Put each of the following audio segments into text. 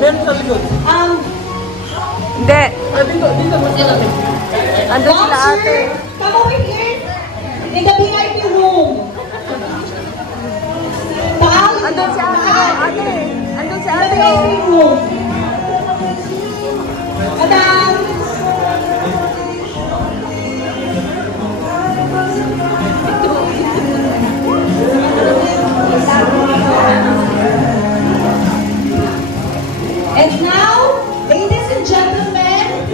Meron sa likod. Hindi. Dito mo sila. Andun sila ate. Come over here. In the VIP room. Andun si ate. Ate. Andun si In the ate. VIP room. Madam. And now, ladies and gentlemen,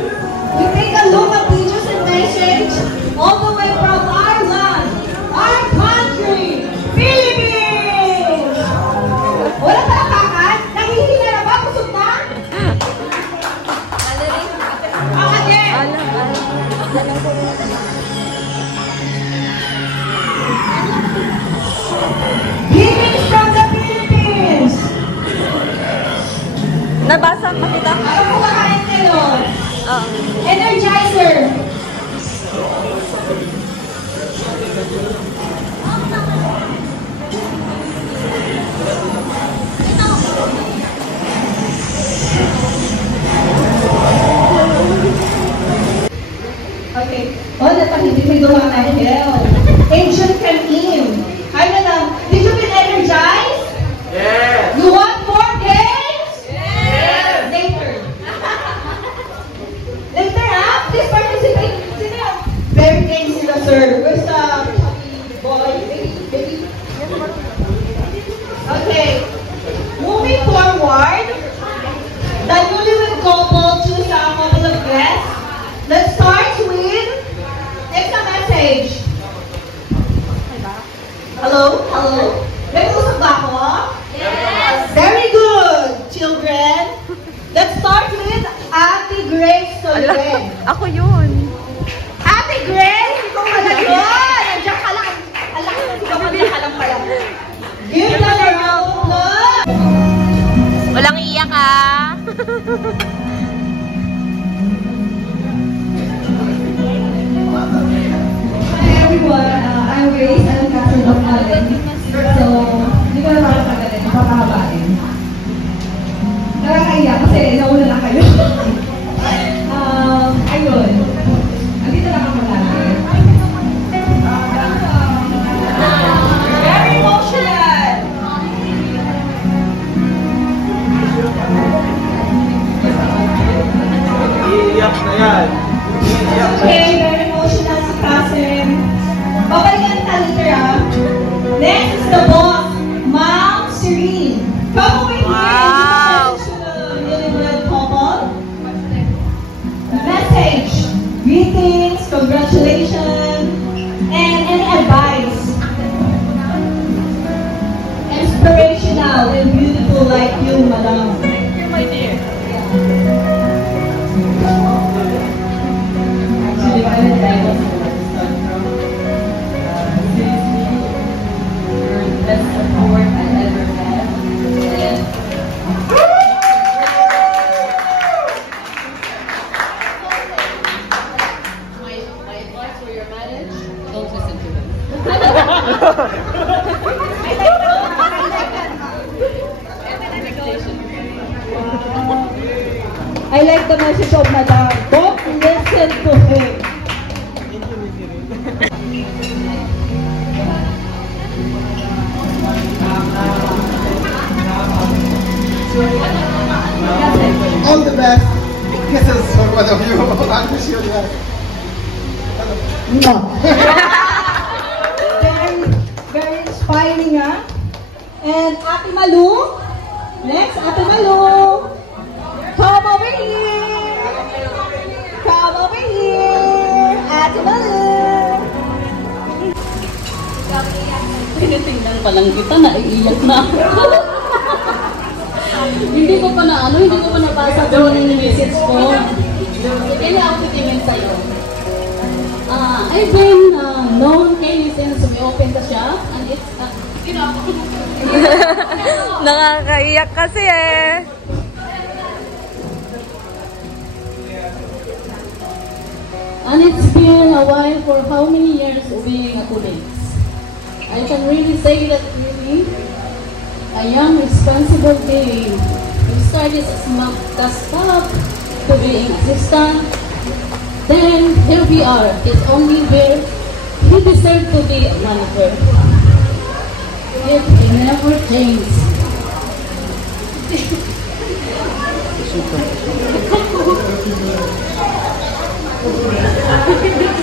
we take a look at teachers and message all the way from our land, our country, Philippines! Wala ba kakan? Nangihina na ba? Kusog na? Ang ate! Greetings from the Philippines! Nabasa makita? Ano po kakain kayo? Energizer! Okay. Oh, napahitig may gawa na hell. Angel Kanim. Hi, madam. Did you get energized? Yes! You want more games? Yes! Later. Later, ha? Please participate. Sino? Very game sila, sir. Where's the boy? Baby? Okay. Moving forward, the newlywed couple choose a couple of guests. Let's start with extra message. Hello? Hello? May usap ba ako? Yes! Very good, children. Let's start with Ate Grace Solven. Ako yun. Ate Grace, ikaw pala yun! Andiyan ka lang. Alaki na ikaw ka lang pala. Give them a round of applause. Walang iyak ah. Hi everyone, I'm Grace. I'm a cousin of Allen. So, hindi ko na makakagalit. Napakahabain. Nakakaiyak kasi nauna na kayo. Ayun. Andito na ako natin. Very emotional! Iiyak na yan. Okay, very emotional si cousin. Babalikan ka later, ah. Next is the boss, Ma'am Serene. Come over here. Wow. Give a message to the newlywed couple. Message, greetings, congratulations, and any advice. Inspirational and beautiful like you, madam. Thank you, my dear. Actually, I would like to you're the best support I ever had. And My advice for your marriage, don't listen to him. I like the message of Madam. Don't listen to him. All the best. Kisses for one of you. I wish you that. No. Very inspiring, huh? And Ate Malu. Next, Ate Malu. Come over here. Come over here. Ate Malu. Tinitingnan pa lang kita, naiiyak na. Hindi ko pa nabasa doon yung message ko. Kaya ako titingin sa'yo. I've been known Kaylee since we opened the shop, and it's, Nakakaiyak kasi eh. and it's been a while for how many years being a colleague. I can really say that really a young, responsible Kaylee who started service does stop to be existent, then here we are. It's only where he deserved to be a manager. Yet he never changed.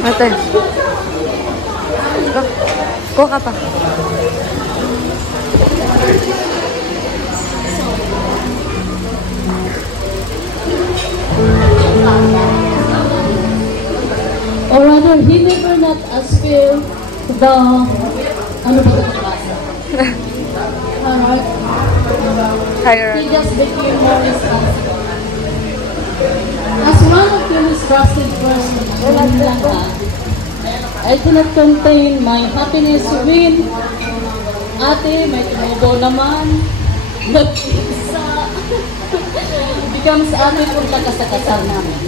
Ate. Go ka pa. Or rather, he never not aspire the, ano ba ito nabasa? Higher. He just became more responsible. As one of his trusted persons, I cannot contain my happiness when ate, may tumubo naman, nag-isa, becomes ate kung kasal namin.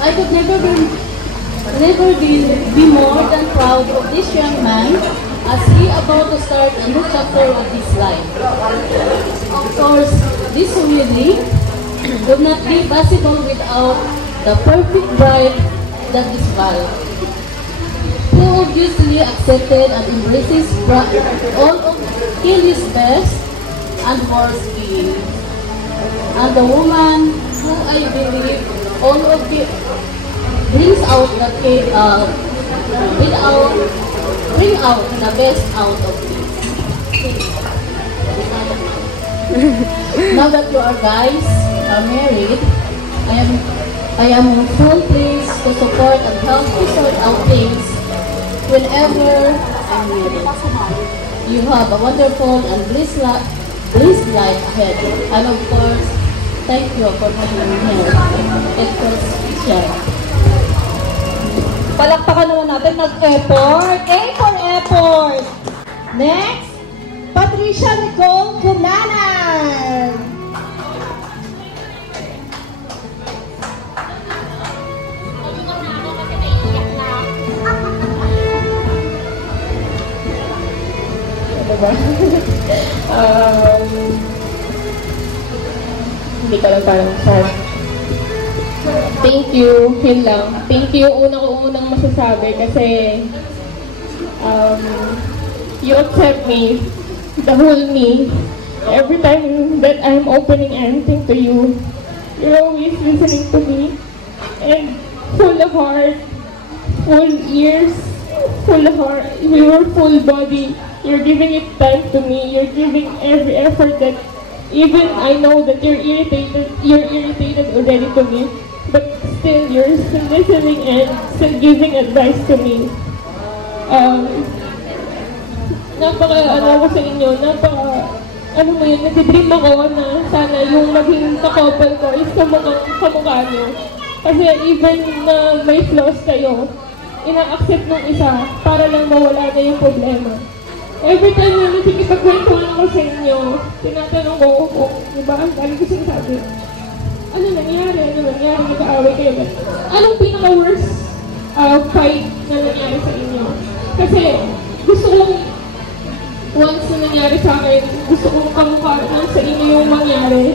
I could never be more than proud of this young man as he about to start a new chapter of his life. Of course, this really would not be possible without the perfect bride that is Val, who obviously accepted and embraces all of Kelly's best and worst in, and the woman who I believe all of the brings out bring out the best out of me. Now that you are guys are married, I am full pleased to support and help you sort out things whenever I'm needed. You have a wonderful and blessed life ahead, and of course, thank you for having me here. It was Michelle. Palakpakan naman natin nag-effort. A for effort. Next, Patricia Nicole Cunanan. Hindi ka lang parang sad. Thank you, yun lang. Thank you, unang masasabi kasi you accept me, the whole me. Every time that I'm opening anything to you, you're always listening to me and full of heart, full ears, full heart, your full body. You're giving it time to me. You're giving every effort that even I know that you're irritated already to me, but still you're still listening and still giving advice to me. Ano ko sa inyo, ano mo yun, nagdidream ako na sana yung maging ka-couple ko is kamukha nyo. Kasi even na may flaws kayo, ina-accept ng isa para lang mawala na yung problema. Every time na nakikipagkwentuhan ako sa inyo, tinatanong ko kung, diba, ang galing ko sinasabi, ano nangyari, nag-aaway kayo ba? Anong pinaka-worst fight na nangyari sa inyo? Kasi gusto kong, once na nangyari sa akin, gusto kong kamukha lang sa inyo yung mangyari.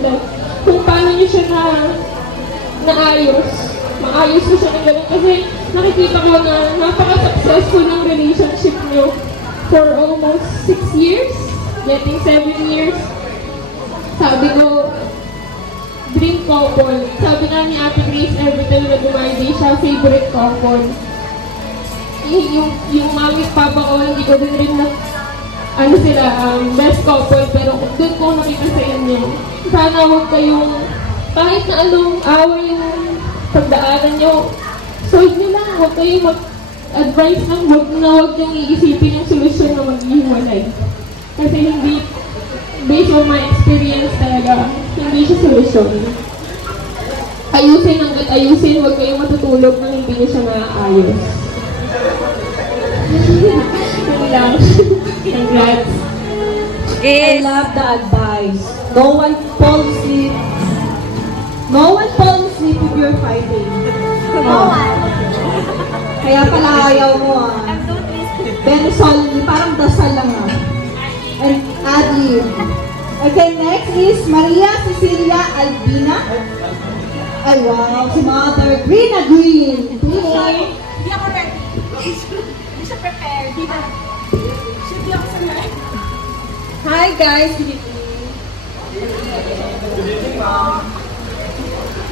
Kung paano nyo siya maayos ko siya ng ganun. Kasi nakikita ko na napaka-successful ng relationship nyo for almost 6 years, getting 7 years. Sabi ko, dream couple. Sabi nga ni Ate Grace every time na dumaydi siya, favorite couple. Yung mami at papa ko, hindi ko din rin na best couple, pero doon ko nakita sa inyo. Sana huwag kayong, kahit na anong away yung pagdaanan nyo, solve nyo lang. Huwag kayong mag-advise lang, huwag niyong iisipin yung solusyon na maghihiwalay. Kasi hindi, based on my experience talaga, hindi siya solusyon. Ayusin hanggat ayusin, huwag kayong matutulog na hindi niyo siya maaayos. Yun lang. Congrats. I love the advice. No one falls asleep if you're fighting. No one. Kaya pala ayaw mo Very solidly, parang dasal lang And Adi. Okay. then next is Maria Cecilia Albina. Ay, wow, si Mother Green na Green. Please. Hindi ako ready. Hindi siya prepared. Hindi na. Hindi ako sanay. Hi guys!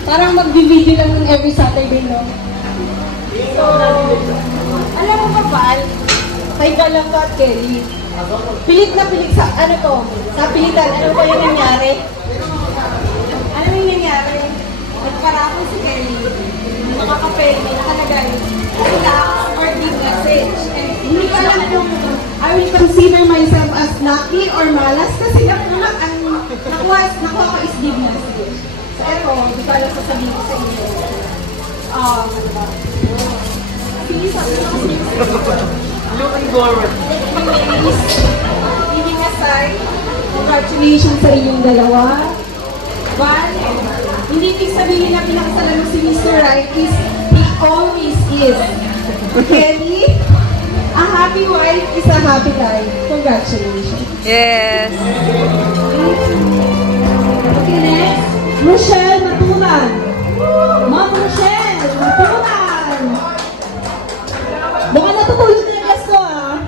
Parang mag-video lang ng every Saturday, no? So, alam mo ba, Val? Kay Galangga at Kelly. Pilit na pilit sa, ano to? Sa pilitan, ano ba yung nangyari? Ano yung nangyari? Nagparapon si Kelly. Makakapel, may nakalagay. Relax or deep message. And Hindi ko alam kung I will consider myself as lucky or malas kasi nakuha ko is deep message. pero, hindi ko alam sasabihin ko sa inyo. Sige, sabi ko Looking forward. Leaving aside, congratulations sa inyong dalawa. But, hindi ibig sabihin na pinakasalan mo si Mr. Right is, he always is. Kelly, a happy wife is a happy life. Congratulations. Yes! Okay, next. Rochelle Matulan. Ma'am Rochelle Matulan. Baka natutulog na yung guest ko, ah.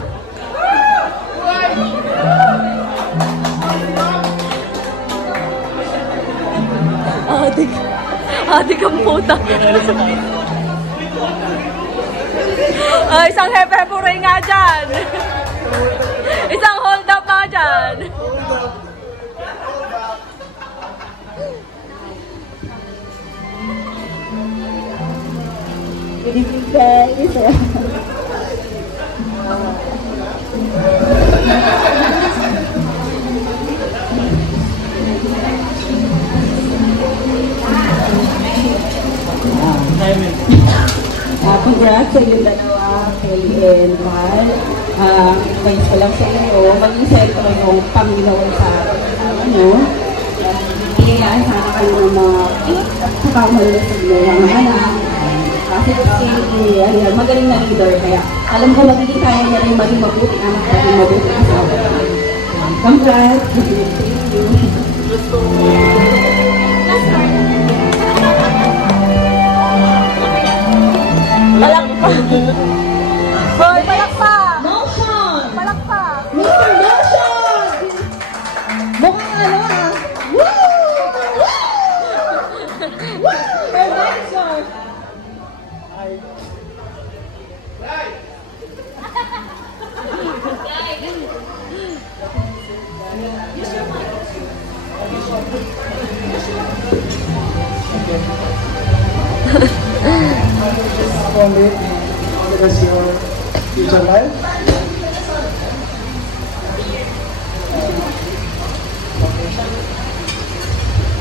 Adik ang puta. Isang hepe-pure nga dyan. Isang hold up nga dyan. Good evening, guys. Congrats sa inyong dalawa, Kelly and Val. Advice ko lang sa inyo, mag-isip ko yung Panginoon sa Kailangan sana kayo ng mga pagkakalulusog mo yung mga anak. Kasi magaling na leader, kaya alam ko magiging kaya niya rin maging mabuti anak maging mabuti asawa. Congrats! Thank you! Palakpak! Boy, palakpak! Motion! Palakpak! Mr. Motion! Mukhang ano, ah. Woo! Woo! Very nice, sir. Only because your future life.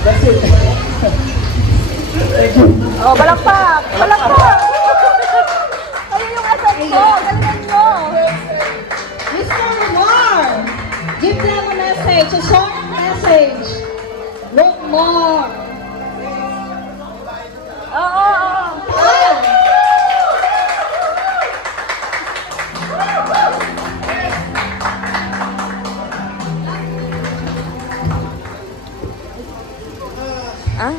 That's it. Thank you. Oh, palakpak! Palakpak! Ayun yung effect ko! Galingan nyo! Mr. Lamar, give them a message, a short message. Look more. Oo! Ah,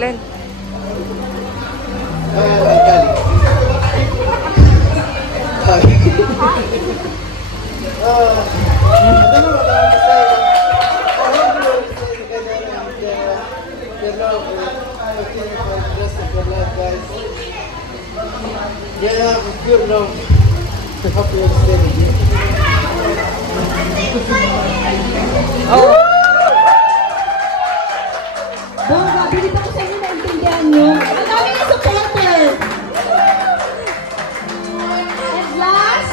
Glenn. Yeah, good love. Hope you stay. Oh. Bongga, bilip ako sa inyo naintindihan nyo. Ang dami ng supporter. And last,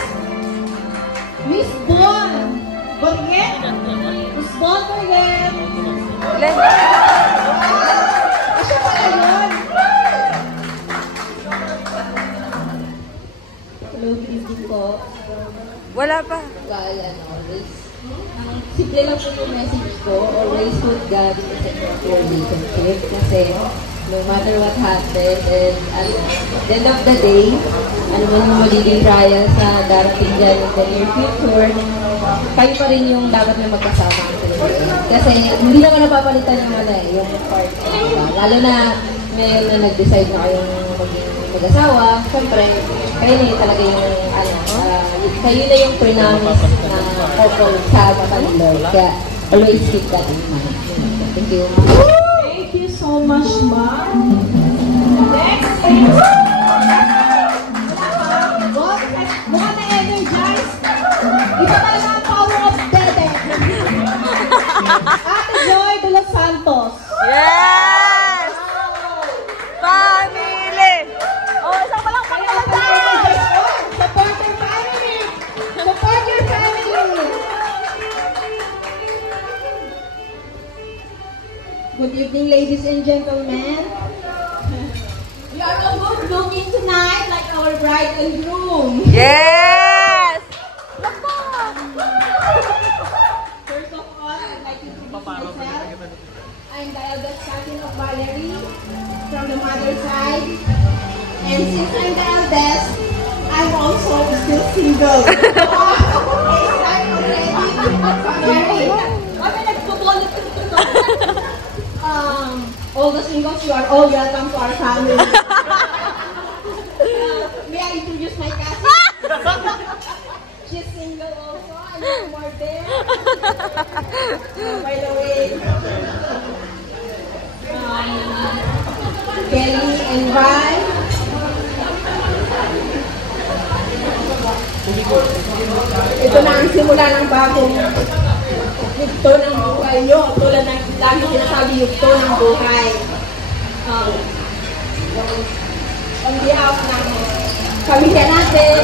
Miss Bon. Borget. Miss Bon Borget. Glenn. Siya pala yun. Hello, good evening po. Wala pa. Well, simple lang po yung message ko. Always put God in the center of your relationship. Kasi no matter what happens, and at the end of the day, ano man yung magiging trial sa darating dyan in the near future, kayo pa rin yung dapat na magkasama. Kasi hindi naman napapalitan yung yung part. Diba? Lalo na ngayon na nag-decide na kayong maging mag-asawa, syempre, kayo na yung talaga yung, kayo na yung promise na couple sa mata ng Lord. Kaya, always keep that in mind. Thank you. Thank you so much, ma'am. Next is... Mukha na-energize. Ito talaga ang power of Dede. Ate Joy de los Santos. Yes! Family! Oh, isang palang pagkakalagay! Support your family! Support your family! Good evening, ladies and gentlemen. We are all good looking tonight like our bride and groom. Yes! First of all, I'd like to introduce myself. I'm the eldest cousin of Valerie from the mother's side. And since I'm the eldest, I'm also still single. It's time already. Kami nagtutulit ito. All the singles, you are all welcome to our family. May I introduce my cousin? She's single also. I'm no more there. By the way, Kelly and Val. Ito na ang simula ng bagong yugto ng buhay nyo. Tulad ng lagi sinasabi, yugto ng buhay. On behalf ng pamilya natin,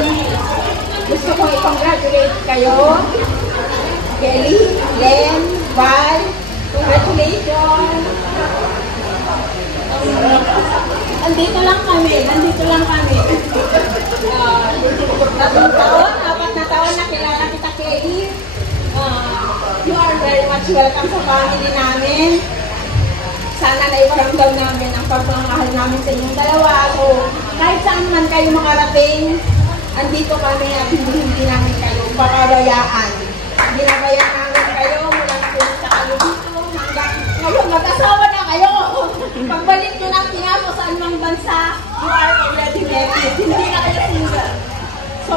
gusto kong i-congratulate kayo. Kelly, Len, Val, congratulations. Andito lang kami. 3 taon, 4 na taon na kilala kita, Kelly. You are very much welcome sa family namin. Sana naiparamdam namin ang pagmamahal namin sa inyong dalawa. So, kahit saan man kayo makarating, andito kami at hindi namin kayo papabayaan. Ginabayaan namin kayo mula na kayo sa dito hanggang ngayon mag-asawa na kayo. Pagbalik nyo ng Pinas o saan mang bansa, you are already married. Hindi na kayo single. So,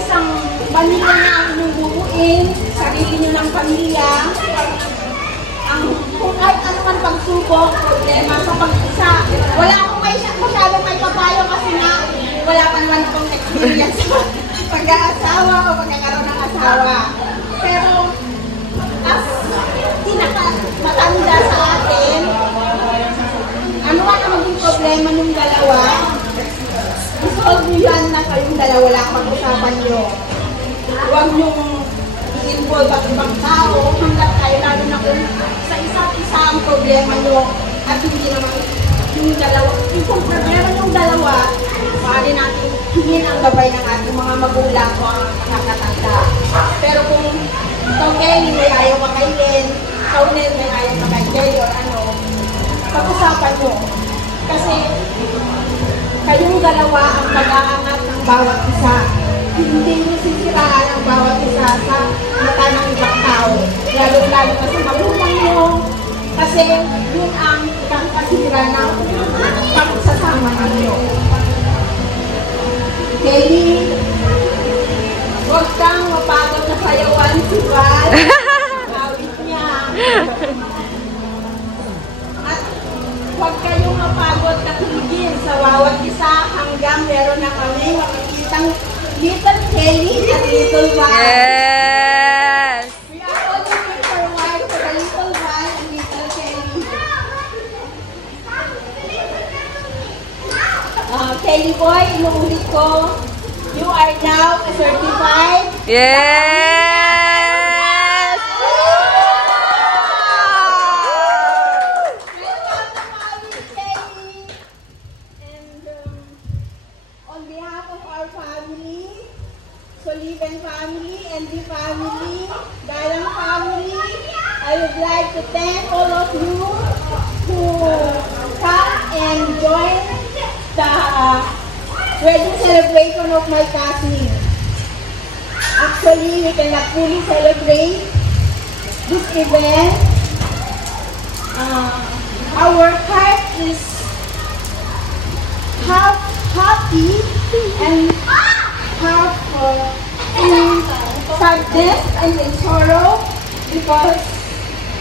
isang pamilya na ang inyong bubuin, sarili nyo ng pamilya. Kung kahit ano man pagsubok, problema sa pag-isa, wala akong masyadong may papayo kasi na wala pa naman akong experience sa pag-aasawa o pagkakaroon ng asawa. Pero, as pinaka-matanda sa atin, ano man ang maging problema ng dalawa, isolve nyo yan na kayong dalawa lang pag-usapan nyo. Huwag nyong i-involve at ibang tao hanggat tayo lalo na kung sa isa't isa ang problema nyo at hindi naman yung dalawa. Kung problema yung dalawa, maaari natin hingin ang gabay ng ating mga magulang o ang nakakatanda. Pero kung ikaw Kelly may ayaw ka kay Len, ikaw Len may ayaw ka kay Kelly or ano, pag-usapan nyo. Kasi kayong dalawa ang mag-aangat ng bawat isa. Hindi nyo sisiraan ang bawat isa sa mata ng ibang tao. Lalo-lalo na sa magulang nyo. Kasi yun ang ikakasira ng pagsasama ninyo. Kelly, huwag kang mapagod na sayawan si Val. Awit niya. At huwag kayong mapagod na tumigil sa bawat isa hanggang meron na kami makikitang Little Kelly at Little Val. Yes! We are all looking for a while for the Little Val and Little Kelly. Kelly boy, inuulit ko, you are now a certified. Yes! On behalf of our family, Soliven family, and the family, Galang family, I would like to thank all of you who come and join the wedding celebration of my cousin. Actually, we cannot fully celebrate this event. Our heart is half happy and half in sadness and in sorrow because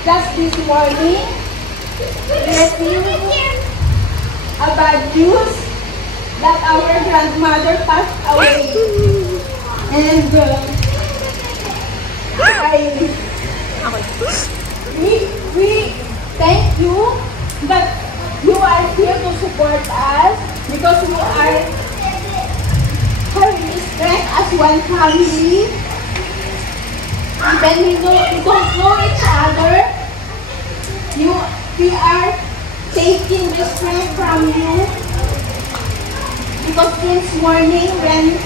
just this morning we received a bad news that our grandmother passed away. And we thank you that you are here to support us because we are having strength as one family. Even we don't know each other, we are taking the strength from you because since morning when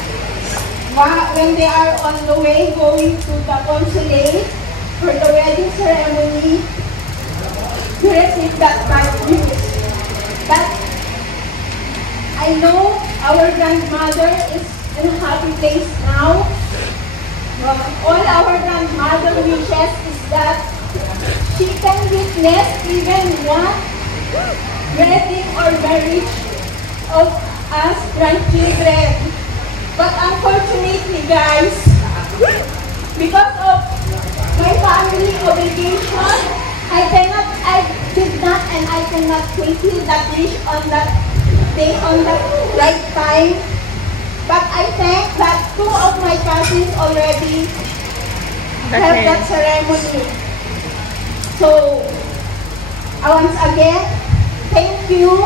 they are on the way going to the consulate for the wedding ceremony, we received that bad news. But I know our grandmother is in a happy place now. All our grandmother wishes is that she can witness even one wedding or marriage of us grandchildren. But unfortunately, guys, because of my family obligation, I did not and I cannot fulfill that wish on that day, on that right time. But I thank that 2 of my cousins already have that ceremony. So, once again, thank you.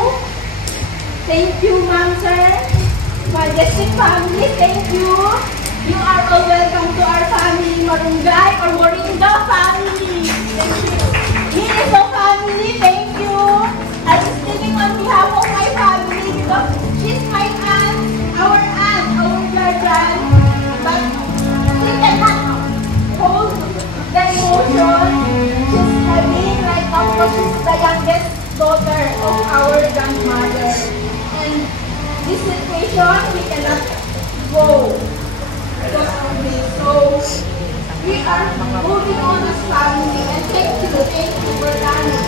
Thank you, Ma'am, Sir. Majestic family, thank you. You are all welcome to our family, Marungay or Moringa family. Thank you. Miniso family, thank you. I'm speaking on behalf of my family because she's my aunt, our guardian. But she cannot hold the emotion. She's having right now because she's the youngest daughter of our grandmother. And this situation, we cannot go because of this. So, we are moving on as family. And thank you for coming.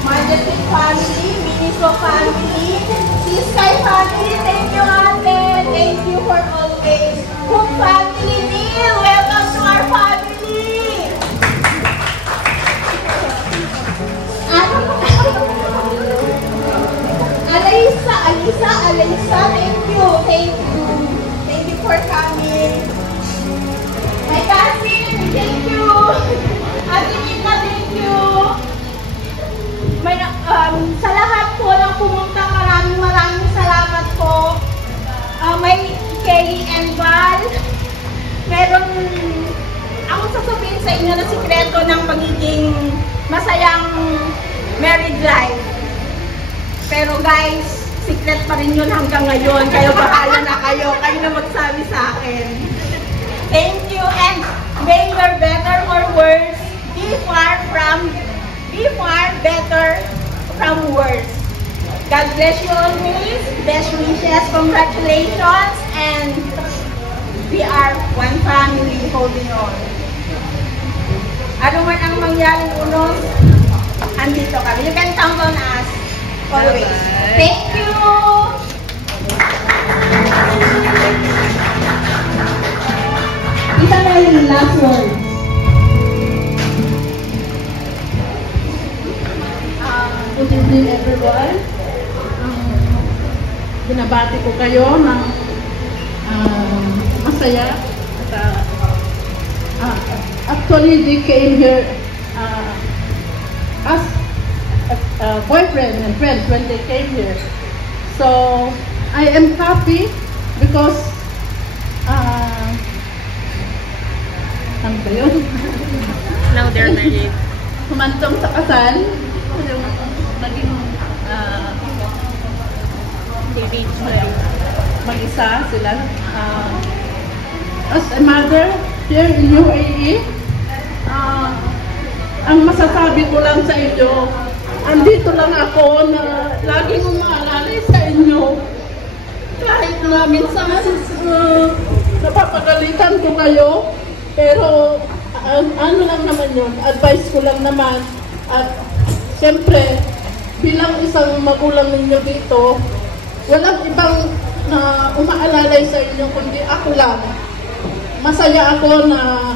Majestic family, Miniso family, Siskay family, thank you, Ate. Thank you for always. Hook family, Neil, welcome to our family. Alisa, thank you. Thank you for coming. My cousin, thank you. Ate Mika, thank you. Sa lahat po ng pumunta, maraming salamat po. May Kelly and Val. Meron akong sasabihin sa inyo na sikreto ng pagiging masayang married life. Pero guys, secret pa rin yun hanggang ngayon. Kayo bahala na kayo. Kayo na magsabi sa akin. Thank you and may your better or worse be far better from worse. God bless you always. Best wishes, congratulations, and we are one family holding on. Ano man ang mangyaring unos, andito kami. You can count on us. Always. Thank you! Isa na yung last word. Good evening everyone. Binabati ko kayo ng masaya. Actually, they came here as boyfriend and friends when they came here. So I am happy because ano ba yun? Now they're married. Humantong sa kasal, yung naging mag-isa sila. As a mother here in UAE, ang masasabi ko lang sa inyo, andito lang ako na laging umaalala sa inyo. Kahit na minsan napapagalitan ko kayo, pero ano lang naman yun, advice ko lang naman. At siyempre, bilang isang magulang ninyo dito, walang ibang na umaalalay sa inyo kundi ako lang. Masaya ako na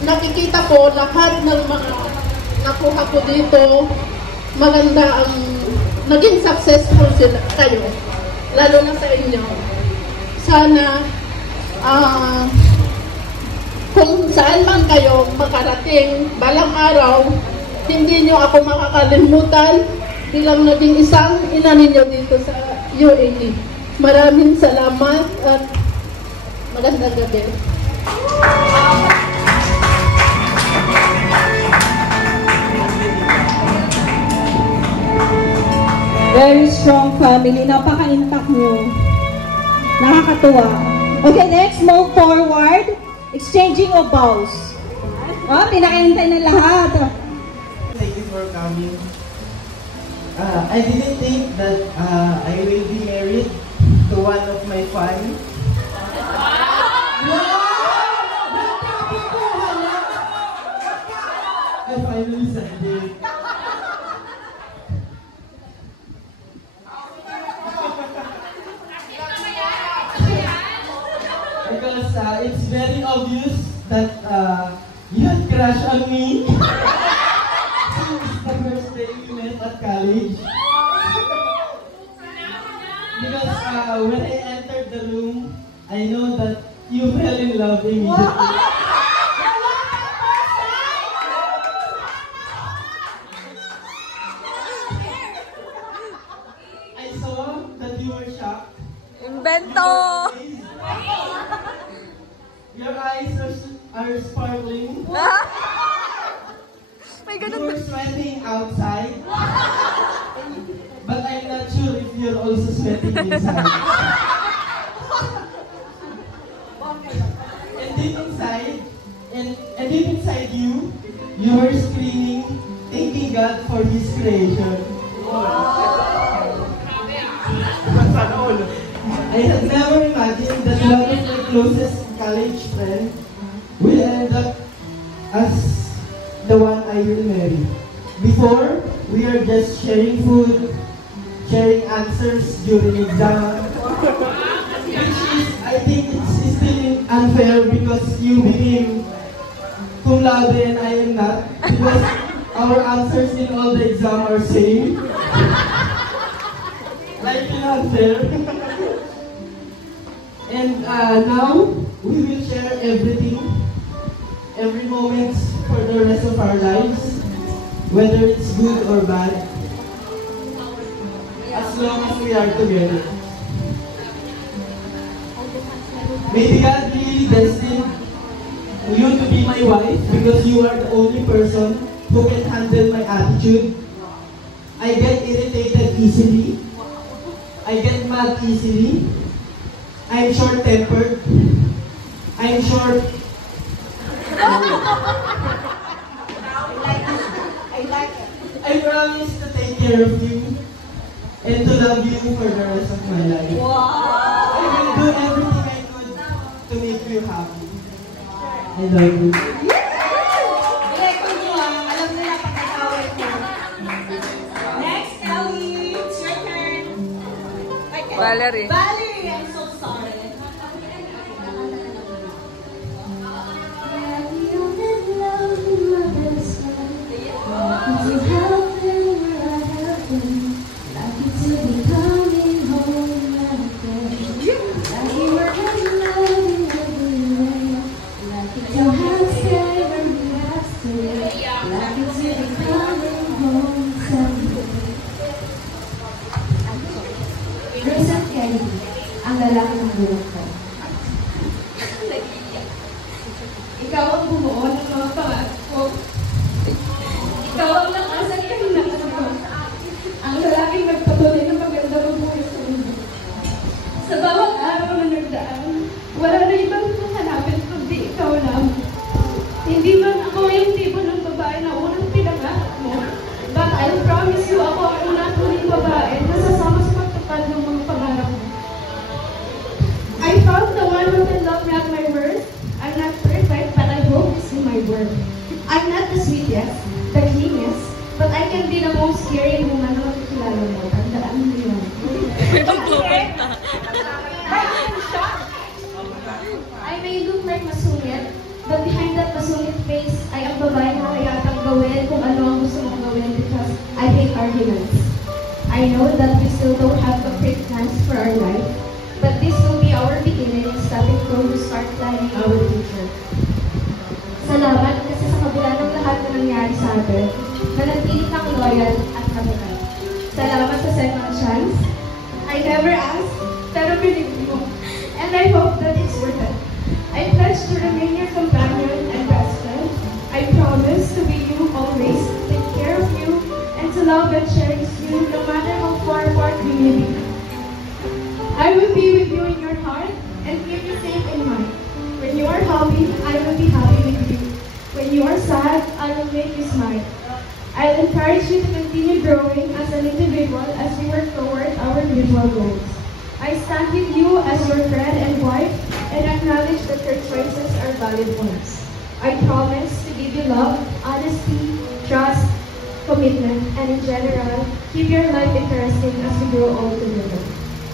nakikita ko lahat ng mga nakuha ko dito, maganda ang naging successful sila kayo, lalo na sa inyo. Sana kung saan man kayo makarating balang araw, hindi nyo ako makakalimutan bilang naging isang ina ninyo dito sa UAE. Maraming salamat at magandang gabi. Very strong family. Napaka-intact nyo. Nakakatuwa. Okay, next, move forward. Exchanging of vows. Oh, pinakaintay na lahat. Thank you for coming. I didn't think that I will be married to one of my fans. I finally said it. Because it's very obvious that you had crush on me since the first day we met at college. Because when I entered the room, I know that you fell in love immediately. I saw that you were shocked. Invento! Your eyes are sparkling. May You ganun were sweating outside. But I'm not sure if you're also sweating inside. And deep inside you, you were screaming, thanking God for His creation. I had never imagined that one of my closest college friends will end up as the one I will marry. Before, we are just sharing food, sharing answers during exam, which is, I think it's still unfair because you became cum laude and I am not, because our answers in all the exam are same. Like unfair. And now, we will share everything, every moment for the rest of our lives, whether it's good or bad, as long as we are together. May God really destined you to be my wife because you are the only person who can handle my attitude. I get irritated easily. I get mad easily. I'm short-tempered. I'm short. I promise to take care of you and to love you for the rest of my life. I will do everything I could to make you happy. I love you. I-record nyo alam nila pag-away ko. Next, Ellie, it's your turn. Okay. Valerie. Valerie, I'm so sorry. Rosette Kennedy, ang lalaki ng buhok ko. Ikaw ang bumuo ng mga pangarap ko. Ikaw ang nakasang kahinaan ko. Ang lalaking nagpatuloy ng maganda ng buhay sa mundo. Sa bawat araw na nagdaan, wala na ibang hanapin kundi ikaw lang. Hindi man ako yung tipo ng babae na unang pinangarap mo. But I promise you, ako ang unang babae na sasama sa pagtupad ng mga pangarap mo. everyone who can love me at my worst. I'm not perfect, but I hope you see my worth. I'm not the sweetest, the cleanest, but I can be the most caring woman na makikilala mo. Tandaan mo yun. I may look like masungit, but behind that masungit face ay ang babae na hayatang gawin kung ano ang gusto mong gawin because I hate arguments. I know that we still don't have complete plans for our life, but this will be our beginning and stepping stone to start planning our future. Salamat kasi sa kabila ng lahat na nangyari sa atin, manatili kang loyal at mabuhay. Salamat sa second chance. I never asked, pero binigay mo. And I hope that it's worth it. I pledge to remain your companion and best friend. I promise to be you always, take care of you, and to love and cherish you no matter how far apart we may be. I will be with you in your heart and keep you safe in mind. When you are happy, I will be happy with you. When you are sad, I will make you smile. I'll encourage you to continue growing as an individual as we work toward our mutual goals. I stand with you as your friend and wife and acknowledge that your choices are valid ones. I promise to give you love, honesty, trust, commitment, and in general, keep your life interesting as we grow old together.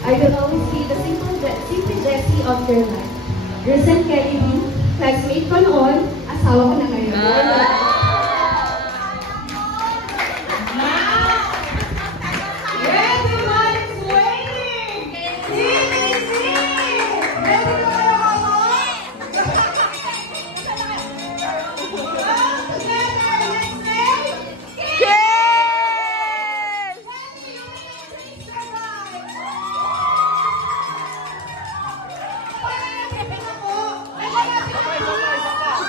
I will always be the simple Jessie of your life. Recent Kelly B, classmate ko noon, asawa ko na ngayon. Everyone is waiting! Easy! Ready to go home? All together, let's say, Yes! Happy Humanity Survive! Pagkakapin ako,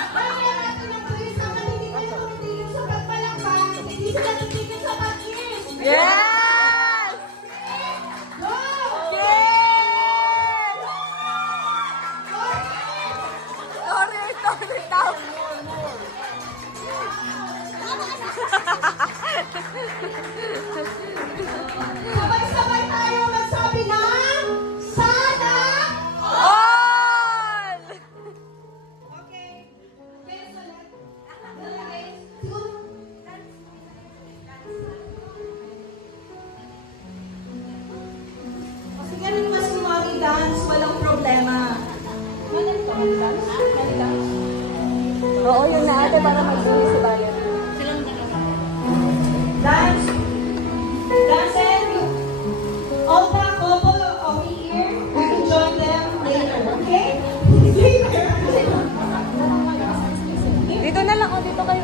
Pagkakapin natin ang pulis na hindi kayo tumitigil sa pagpalakpak, hindi sila tumitigil sa pag-inis. Yes! Go! Yes! Sorry daw. Sabay-sabay tayo magsabi ng sana! All! Okay. Guys, ulit. Guys, two. O sige, request mo mga i-dance, walang problema. Oo, yun na ate para mag-uwi sa bayan. Dance. Dancing. All the couple over here, you can join them later, okay? Later. Dito na lang, dito kayo.